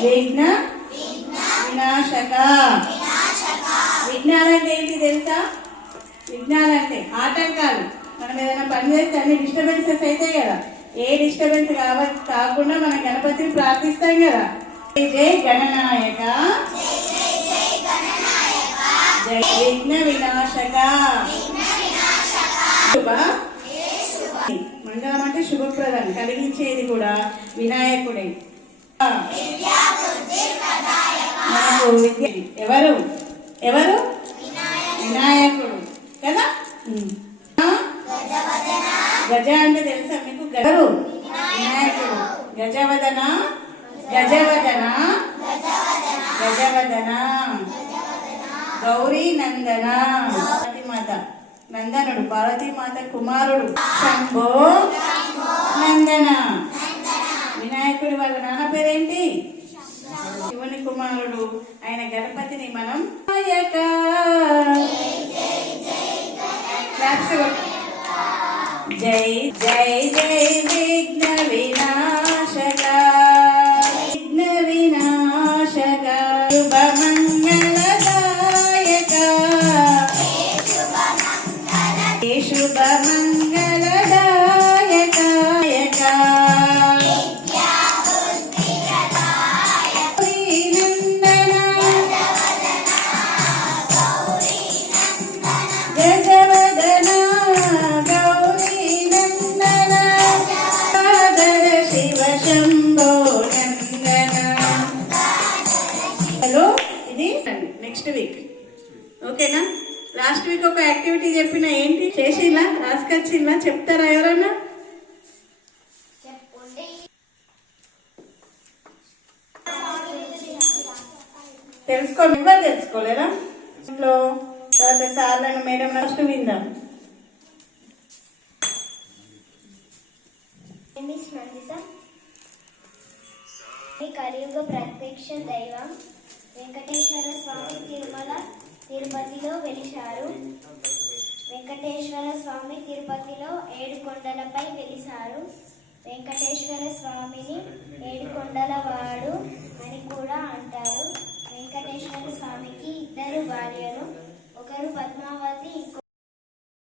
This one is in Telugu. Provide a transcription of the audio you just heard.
విఘ్న వినాశక. విఘ్నాలు అంటే ఏంటి తెలుసా? విఘ్నాలు అంటే ఆటంకాలు. మనం ఏదైనా పని చేస్తే అన్ని డిస్టర్బెన్సెస్ అవుతాయి కదా. ఏ డిస్టర్బెన్స్ కావ కాకుండా మనం గణపతిని ప్రార్థిస్తాం కదా. జై జై గణనాయక. జై విఘ్న వినాశక శుభ. మంగళం అంటే శుభప్రదం. కలిగించేది కూడా వినాయకుడే. విద్య ఎవరు? ఎవరు? వినాయకుడు. కదా? గజ అంటే తెలుసా మీకు? గజరు వినాయకుడు. గజవదన? గజవదన? గజవదన. గౌరీ నందన. పార్వతీమాత నందనుడు. పార్వతీమాత కుమారుడు. శంభో నందన. వినాయకుడి వాళ్ళ నాన్న పేరేంటి? శివుని కుమారుడు ఆయన గణపతిని మనం జై జై జై విఘ్న వినా వీక్ ఓకేనా లాస్ట్ వీక్ ఒక యాక్టివిటీ చెప్పిన ఏంటి? చేసిలా? రాసుకొచ్చిలా? చెప్తారా ఎవరన్నా తెలుసుకో ఎవరు తెలుసుకోలేరా? ఇంట్లో తర్వాత సార్లను మేడం ఫస్ట్ విందాం. కలియుగ ప్రత్యక్ష దైవం వెంకటేశ్వర స్వామి తిరుపతిలో వెలిశారు. వెంకటేశ్వర స్వామి తిరుపతిలో ఏడు కొండలపై వెలిశారు. వెంకటేశ్వర స్వామిని ఏడు కొండల వాడు అని కూడా అంటారు. వెంకటేశ్వర స్వామికి ఇద్దరు భార్యలు ఒకరు పద్మావతి ఇంకో